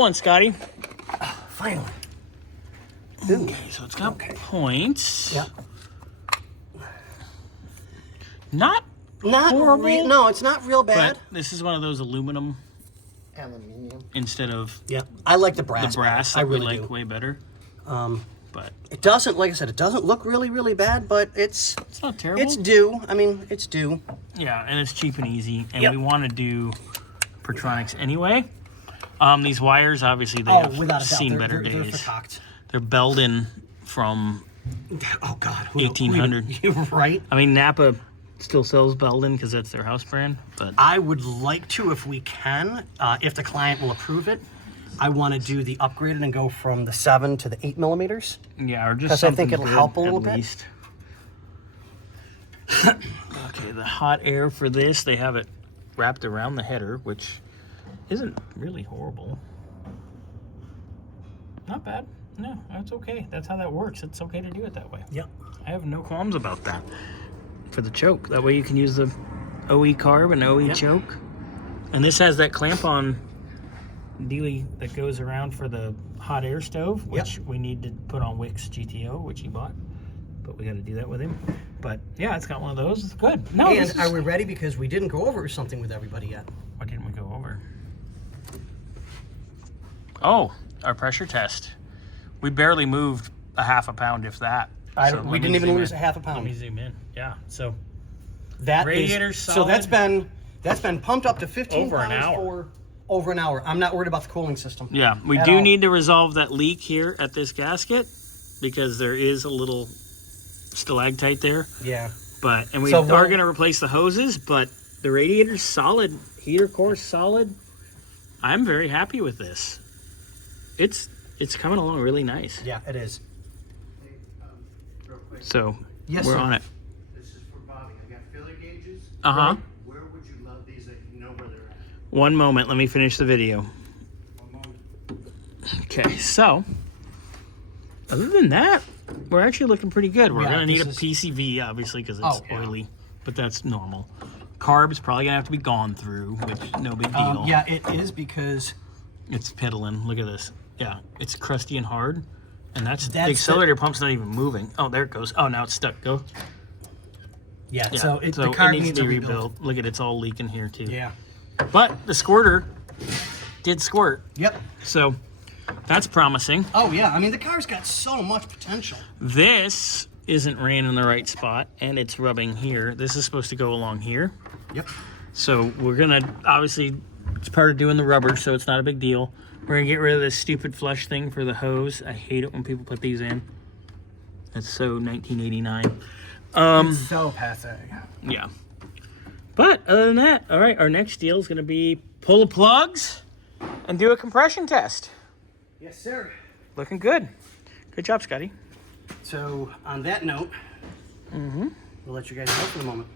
One, Scotty. Finally. Okay, so it's got points. Yep. Not horrible. No, it's not real bad. But this is one of those aluminum instead of I like the brass. the brass that I really we like do. way better. But it doesn't, like I said, it doesn't look really bad, but it's not terrible. It's due. I mean, it's due. Yeah, and it's cheap and easy, and we want to do Pertronics anyway. These wires, obviously, they have seen better days. They're Belden from 1800. You're right. I mean, Napa still sells Belden because that's their house brand. But I would like to, if we can, if the client will approve it. I want to do the upgraded and go from the 7 to the 8 millimeters. Yeah, or just because I think it'll help a little bit. Okay, the hot air for this, they have it wrapped around the header, which isn't really horrible. Not bad. No, that's okay. That's how that works. It's okay to do it that way. Yep. I have no qualms about that. For the choke. That way you can use the OE carb and OE choke. And this has that clamp-on dealie that goes around for the hot air stove, which we need to put on Wick's GTO, which he bought. But we got to do that with him. But yeah, it's got one of those. It's good. No, and are we ready? Because we didn't go over something with everybody yet. What didn't we go over? Oh, our pressure test. We barely moved a half a pound, if that. We didn't even lose a half a pound. Let me zoom in. Yeah. So that radiator's solid. So that's been pumped up to 15 over pounds an hour. for over an hour. I'm not worried about the cooling system. Yeah, we do need to resolve that leak here at this gasket because there is a little stalactite there. Yeah. And we are going to replace the hoses, but the radiator's solid, heater core's solid. I'm very happy with this. It's coming along really nice. Yeah, it is. Hey, real quick. So yes, we're sir. on it. This is for Bobby. I got filler gauges. Uh-huh. Where would you love these that you know where they're at? One moment, let me finish the video. One moment. Okay, so other than that, we're actually looking pretty good. We're gonna need a PCV, obviously, because it's oily, but that's normal. Carb's probably gonna have to be gone through, which no big deal. Yeah, it is because it's piddling. Look at this. Yeah, it's crusty and hard, and that's the accelerator pump's not even moving. Oh, there it goes. Oh, now it's stuck. Go. Yeah. So the car needs to be rebuilt. rebuilt. Look at it's all leaking here too. Yeah. But the squirter did squirt. Yep. So that's promising. Oh yeah. I mean, the car's got so much potential. This isn't ran in the right spot, and it's rubbing here. This is supposed to go along here. Yep. So we're gonna, obviously, it's part of doing the rubber, so it's not a big deal. We're gonna get rid of this stupid flush thing for the hose. I hate it when people put these in. That's so 1989. It's so passe. Yeah. But other than that, all right, our next deal is gonna be pull the plugs and do a compression test. Yes, sir. Looking good. Good job, Scotty. So on that note, we'll let you guys go for the moment.